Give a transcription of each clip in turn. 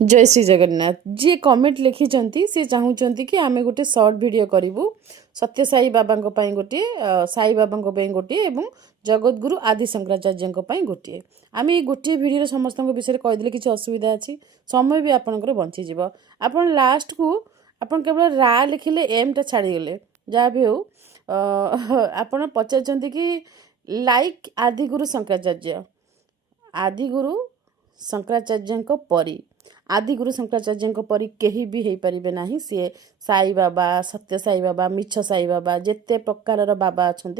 जय श्री जगन्नाथ जी कमेंट लिखिं सी चाहूँगी कि आम गोटे सर्ट वीडियो करूँ सत्य साई बाबा गोटे साई बाबा गोटे एवं जगतगुरु आदि शंकराचार्य गोटे आम गोटे भिडियो समस्त विषय कहीदेले किसी असुविधा अच्छी समय भी आपंकर बंचीज आप लास्ट को आप केवल रा लिखिले एम टा छाड़ीगले जहाँ भी हो आप पचार कि लाइक आदिगुरु शंकराचार्य आदिगुरु शंकराचार्य परी आदिगुरु शंकराचार्य परी कहीं भी हो पारे ना सी साई बाबा सत्य साई बाबा मिछ साई बाबा जिते प्रकार बाबा अच्छा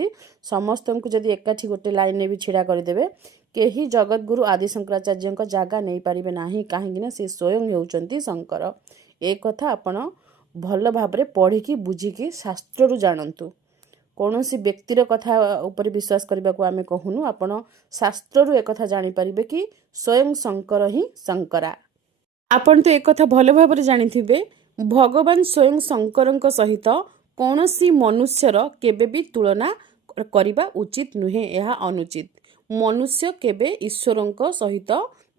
समस्त को जब एकाठी गोटे लाइन भी छिड़ा करदे कहीं जगतगुरु आदि शंकराचार्य जगह नहीं पारे ना कहीं सी स्वयं होती शंकर एक कथा आपण भल भाव पढ़ी बुझिकी शास्त्रु जानतु कौन सी व्यक्तिर कथा उपर विश्वास करने को आम कहूनु आपण शास्त्रु एक कथा जानीपारे कि स्वयं शंकर ही शंकरा आपण तो एक कथा भल भाव जानी भगवान स्वयं शंकर सहित कौन सी मनुष्यर केबे भी तुलना करने उचित नुहे यह अनुचित मनुष्य केबे ईश्वर सहित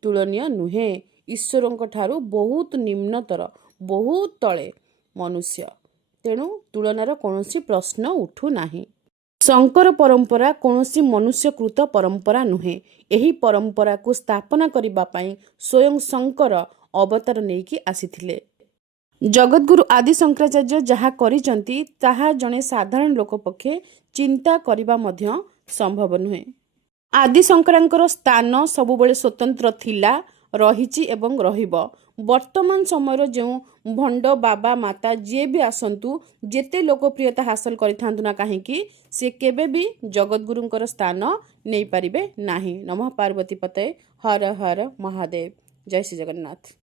तुलनीय नुहे ईश्वर ठारू बहुत निम्नतर बहुत तले मनुष्य तेणु तुलनार कौन प्रश्न उठू नाही शंकर परंपरा कौन मनुष्यकृत परंपरा नुहे यही परंपरा को स्थापना करने स्वयं शंकर अवतार नहीं आसीथिले जगतगुरु आदि शंकराचार्य जहाँ करिसंती ताहा जने साधारण लोक पक्षे चिंता करिबा मध्य संभव नुहे आदि शंकरांकर स्थान सबुबले स्वतंत्र थिला रहिछि एवं रहिबो वर्तमान समय जो भंड बाबा माता जी भी आसतु जेते लोकप्रियता हासिल करिथांतु ना कहीं से केबे भी जगतगुरुंकर स्थान नहीं पारिबे नाही नमः पार्वती पते हर हर महादेव जय श्री जगन्नाथ।